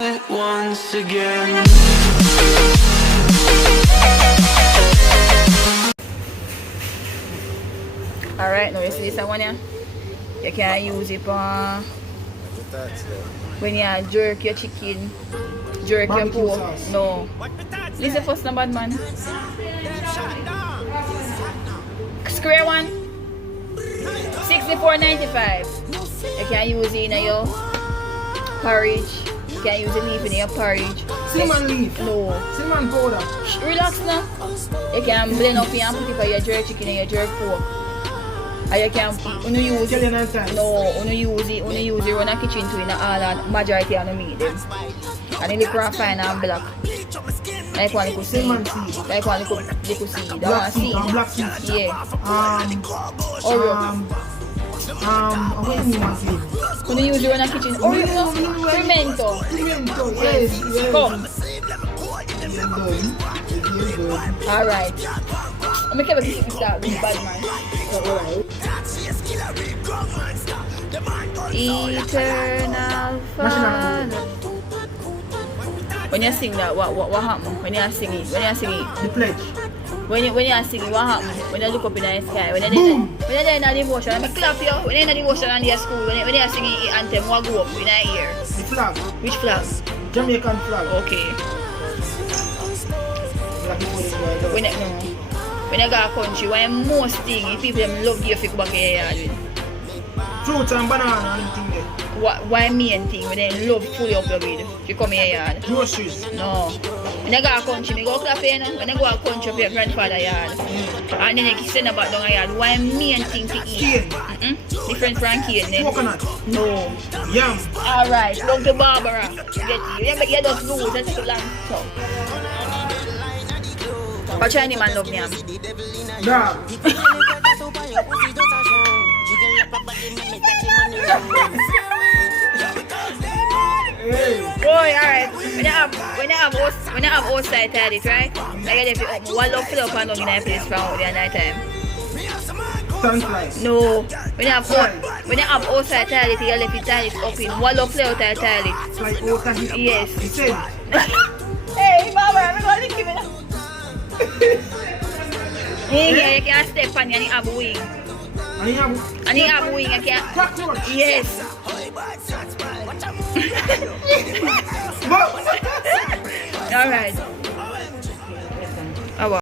Once again. Alright, now you see this one here? You can use it for when you jerk your chicken, jerk your pork. No. This is the first number, man. Square one. $64.95. You can use it in your porridge. You can use the leaf in your porridge. Cinnamon leaf? No. Cinnamon powder? Relax now. You can blend up and put it for your jerk chicken and your jerk pork. And you can use it. No, use it run a kitchen too in all and majority of the meat them. And then the crown fine and black. Like one little seed. Like one little seed. That one seed. Black seed. Yeah. What do you mean one seed? When you use it run a kitchen. Oreo. Pimento. Yes. Come. Alright. I'm going to keep it start with bad man. Eternal Father. When you sing that, what happens? When you sing it? The pledge. When you sing it, what happens? When you look up in the sky, when you're in the devotion, I'm clap you. When you're in the devotion and you're school, when you're singing the anthem, what go up in the ear? The flag. Which flag? Jamaican flag. Okay. When you go to a country, what most thing, people them love you if you go back in your yard with? Fruits and banana and thing there. What main thing when they love fully up your with? If you come in your yard? Groceries. No. When you go to a country, you go clap in. When you go to a country of your grandfather's yard, and then you send about down a yard, what main thing to eat? Cane. Different from cane then? Coconut. No. Yam. Alright, love the Barbara. Get you. You just lose, that's too long. So. But Chinese man love yam. Dog. Boy, alright. When you have outside toilet, right? Like if you open one love fill up and down in a place from the night time. Sunfly. No. When you have outside toilet, you left the toilet open. One love fill out the toilet. It's like water here. Yes. He said. Hey, Baba, I'm going to give it up. Yeah, you can step on and you have wing. And you have wing, you can. cockroach. Yes. Alright.